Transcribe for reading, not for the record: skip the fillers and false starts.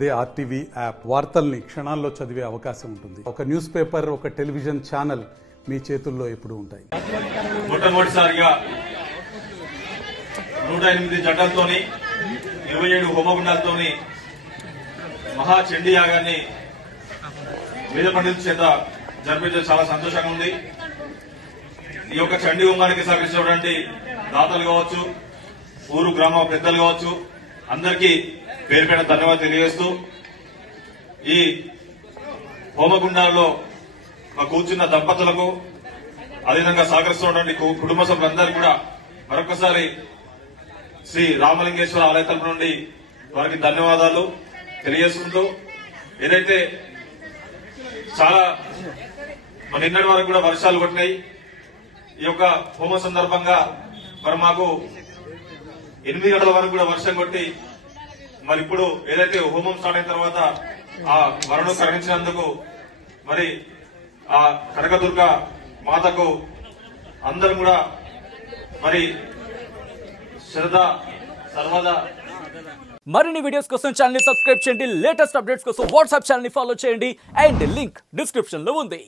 అదే RTV app వార్తల్ని క్షణాల్లో చదివే అవకాశం ఉంటుంది. ఒక న్యూస్ పేపర్, ఒక టెలివిజన్ ఛానల్ మీ చేతుల్లో ఎప్పుడూ ఉంటాయి. మొట్టమొదటిసారిగా 108 జట్టాలతోని 27 హోమగుండాలతోని మహా చండీ యాగాన్ని వేద పండితుల చేత జరిపించడం చాలా సంతోషంగా ఉంది. ఈ యొక్క చండీ హోమానికి సహకరించినటువంటి దాతలు కావచ్చు, ఊరు గ్రామ పెద్దలు కావచ్చు, అందరికీ పేరు పేరున ధన్యవాదాలు తెలియజేస్తూ ఈ హోమగుండాల్లో కూర్చున్న దంపతులకు అదేవిధంగా సహకరిస్తున్నటువంటి కుటుంబ సభ్యులందరూ కూడా మరొకసారి శ్రీ రామలింగేశ్వర ఆలయ తరపు నుండి వారికి ధన్యవాదాలు తెలియజేసుకుంటూ ఏదైతే చాలా నిన్నటి వరకు కూడా వర్షాలు కొట్టినాయి. ఈ యొక్క హోమ సందర్భంగా మరి మాకు 8 గంటల వరకు కూడా వర్షం కొట్టి మరి ఇప్పుడు ఏదైతే హోమం స్టార్ట్ అయిన తర్వాత ఆ వరుణు కరుణించినందుకు మరి ఆ కనకదుర్గ మాతకు అందరూ కూడా మరి శ్రద్ధ సర్వదా. మరిన్ని వీడియోస్ కోసం ఛానల్ ని సబ్స్క్రైబ్ చేయండి. లేటెస్ట్ అప్డేట్స్ కోసం వాట్సాప్ ఛానల్ ని ఫాలో చేయండి. అండ్ లింక్ డిస్క్రిప్షన్ లో ఉంది.